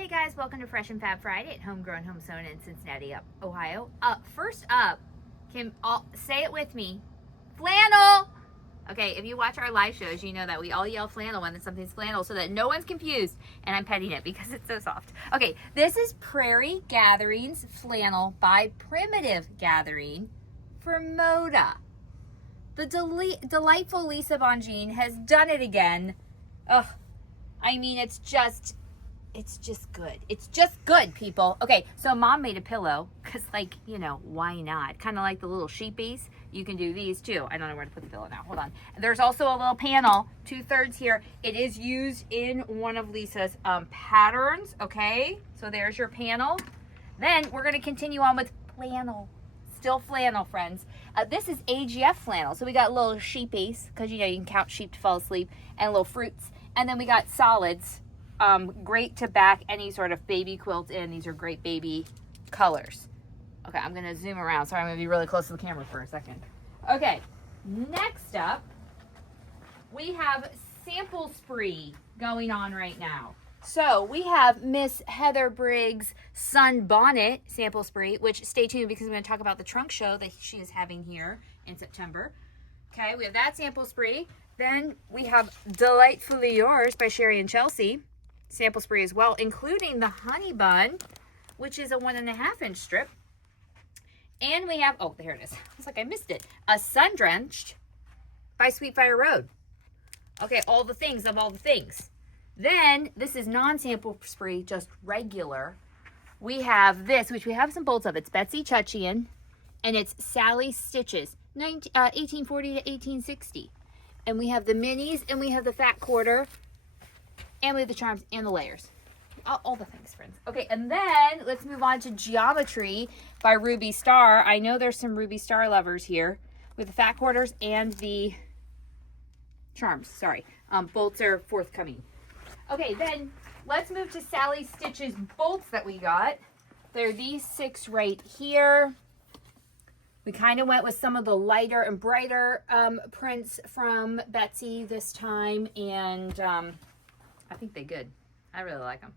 Hey guys, welcome to Fresh and Fab Friday at HomeGrown HomeSewn in Cincinnati, Ohio. First up, Kim, say it with me, flannel. Okay, if you watch our live shows, you know that we all yell flannel when something's flannel so that no one's confused. And I'm petting it because it's so soft. Okay, this is Prairie Gatherings Flannel by Primitive Gathering for Moda. The delightful Lisa Bongine has done it again. Ugh, I mean, it's just good. It's just good, people. Okay, so mom made a pillow because, like, you know, why not? Kind of like the little sheepies. You can do these too. I don't know where to put the pillow now. Hold on. There's also a little panel, 2/3 here. It is used in one of Lisa's patterns. Okay, so there's your panel. Then we're going to continue on with flannel. Still flannel, friends. This is AGF flannel. So we got little sheepies because, you know, you can count sheep to fall asleep, and little fruits. And then we got solids. Great to back any sort of baby quilt in. These are great baby colors. Okay, I'm going to zoom around. Sorry, I'm going to be really close to the camera for a second. Okay, next up, we have sample spree going on right now. So we have Miss Heather Briggs' Sunbonnet sample spree, which stay tuned because I'm going to talk about the trunk show that she is having here in September. Okay, we have that sample spree. Then we have Delightfully Yours by Sherry and Chelsea. Sample spree as well, including the honey bun, which is a 1.5 inch strip. And we have, oh, here it is. It's like I missed it. A Sun Drenched by Sweet Fire Road. Okay, all the things of all the things. Then this is non-sample spree, just regular. We have this, which we have some bolts of. It's Betsy Chuchian, and it's Sally Stitches, 1840 to 1860. And we have the minis, and we have the fat quarter. And we have the charms and the layers. All the things, friends. Okay, and then let's move on to Geometry by Ruby Star. I know there's some Ruby Star lovers here with the fat quarters and the charms. Sorry. Bolts are forthcoming. Okay, then let's move to Sally Stitch's bolts that we got. They're these 6 right here. We kind of went with some of the lighter and brighter prints from Betsy this time, and I think they're good. I really like them.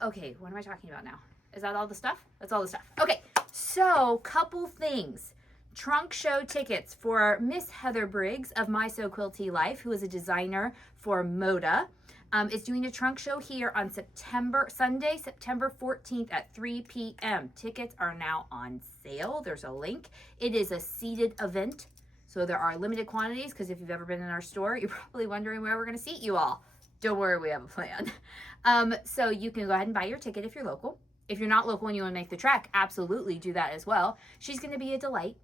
Okay, what am I talking about now? Is that all the stuff? That's all the stuff. Okay, so couple things. Trunk show tickets for Miss Heather Briggs of My Sew Quilty Life, who is a designer for Moda, is doing a trunk show here on Sunday, September 14th at 3 p.m. Tickets are now on sale. There's a link. It is a seated event, so there are limited quantities, because if you've ever been in our store, you're probably wondering where we're going to seat you all. Don't worry, we have a plan. So you can go ahead and buy your ticket if you're local. If you're not local and you want to make the trek, absolutely do that as well. She's going to be a delight.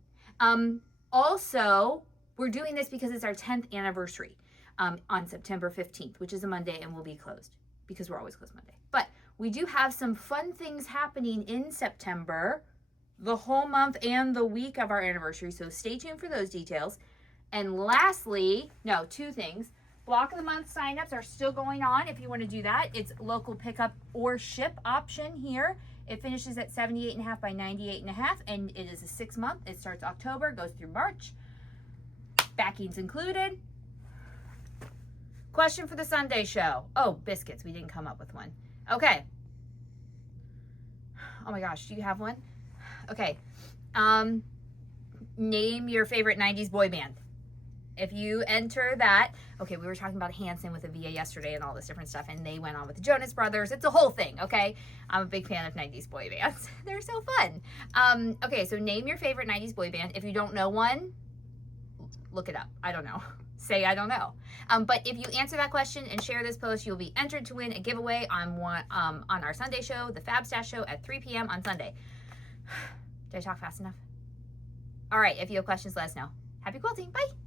Also, we're doing this because it's our 10th anniversary on September 15th, which is a Monday, and we'll be closed because we're always closed Monday. But we do have some fun things happening in September, the whole month and the week of our anniversary. So stay tuned for those details. And lastly, 2 things. Block of the month signups are still going on if you want to do that. It's local pickup or ship option here. It finishes at 78.5 by 98.5, and it is a 6-month. It starts October, goes through March. Backing's included. Question for the Sunday show. Oh, biscuits. We didn't come up with one. Okay. Oh my gosh, do you have one? Okay. Name your favorite 90s boy band. If you enter that, okay, we were talking about Hanson with a VA yesterday and all this different stuff, and they went on with the Jonas Brothers. It's a whole thing, okay? I'm a big fan of 90s boy bands. They're so fun. Okay, so name your favorite 90s boy band. If you don't know one, look it up. I don't know. Say I don't know. But if you answer that question and share this post, you'll be entered to win a giveaway on our Sunday show, the Fab Stash show at 3 p.m. on Sunday. Did I talk fast enough? All right, if you have questions, let us know. Happy quilting. Bye.